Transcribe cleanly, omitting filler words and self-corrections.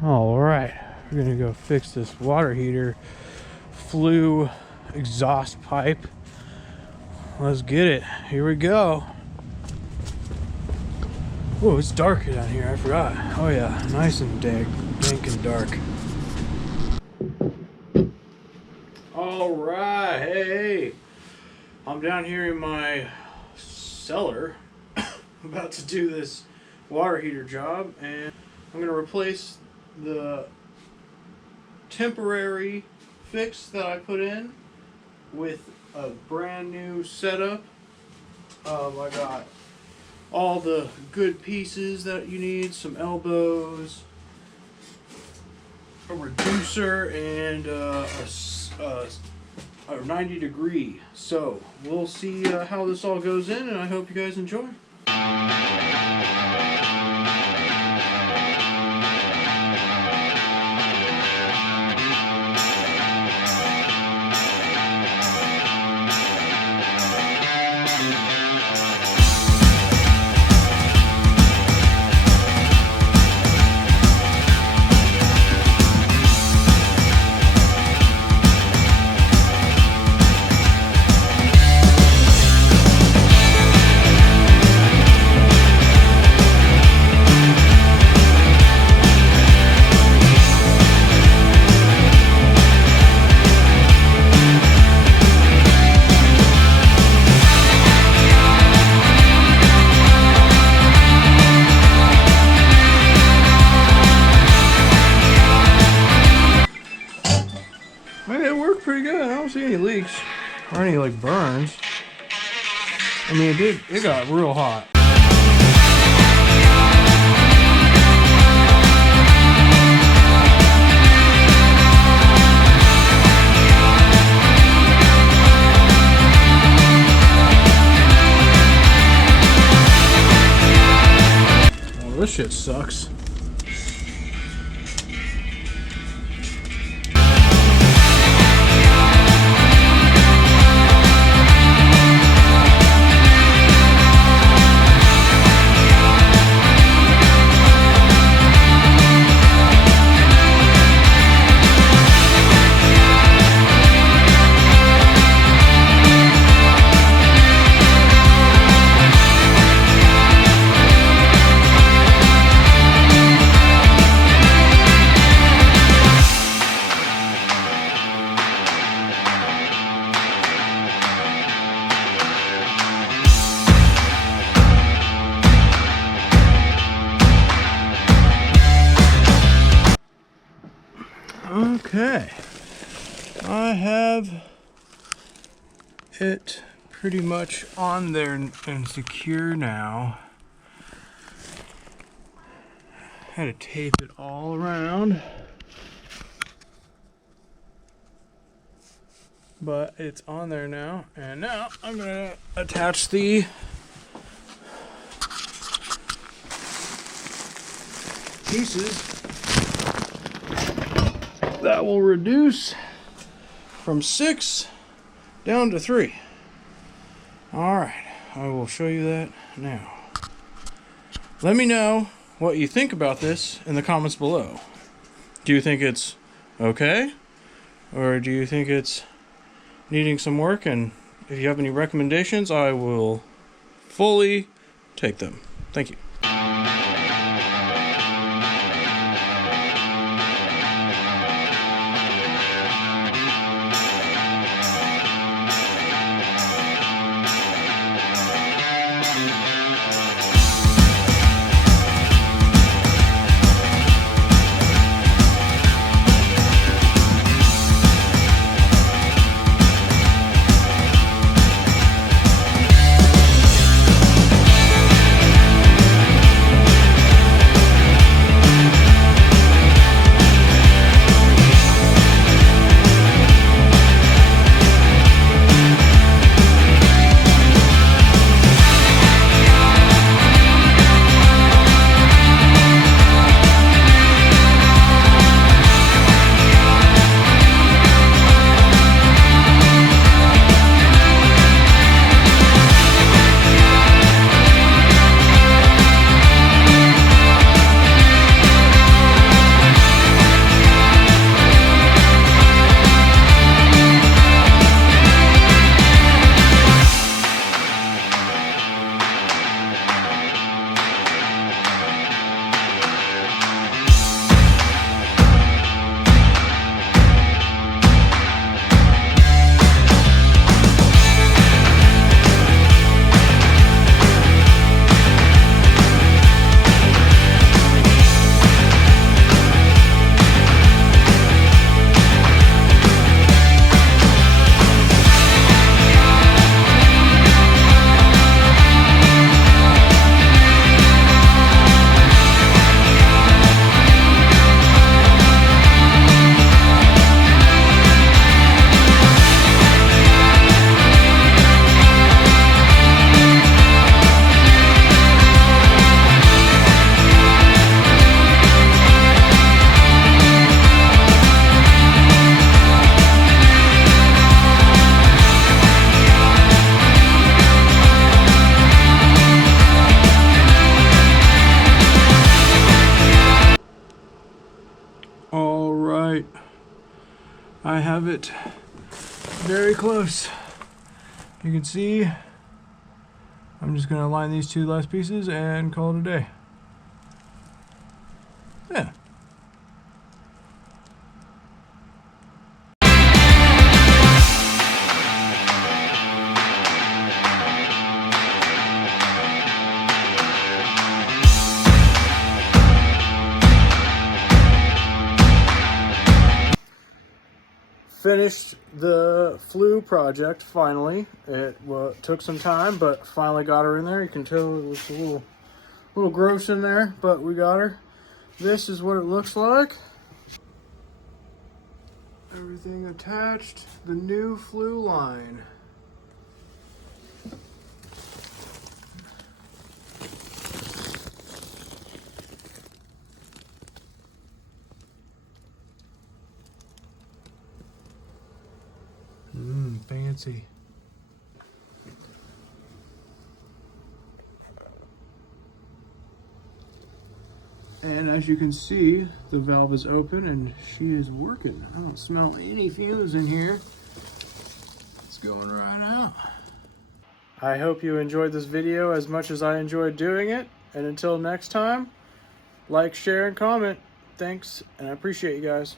All right, we're gonna go fix this water heater flue exhaust pipe. Let's get it. Here we go. Whoa, it's dark down here. I forgot. Oh yeah, nice and dank and dark. All right, hey, I'm down here in my cellar, about to do this water heater job, and I'm gonna replace the temporary fix that I put in with a brand new setup. I got all the good pieces that you need, some elbows, a reducer, and a 90 degree. So we'll see how this all goes in, and I hope you guys enjoy. It worked pretty good. I don't see any leaks or any like burns. I mean, it got real hot. Well, this shit sucks. Okay, I have it pretty much on there and secure now. Had to tape it all around, but it's on there now. And now I'm gonna attach the pieces that will reduce from 6 down to 3. Alright, I will show you that now. Let me know what you think about this in the comments below. Do you think it's okay? Or do you think it's needing some work? And if you have any recommendations, I will fully take them. Thank you. I have it very close. You can see I'm just going to align these two last pieces and call it a day. Yeah. Finished the flue project finally. It took some time, but finally got her in there. You can tell it was a little gross in there, but we got her. This is what it looks like. Everything attached. The new flue line. Fancy. And as you can see, the valve is open and she is working. I don't smell any fumes in here. It's going right out. I hope you enjoyed this video as much as I enjoyed doing it. And until next time, like, share, and comment. Thanks, and I appreciate you guys.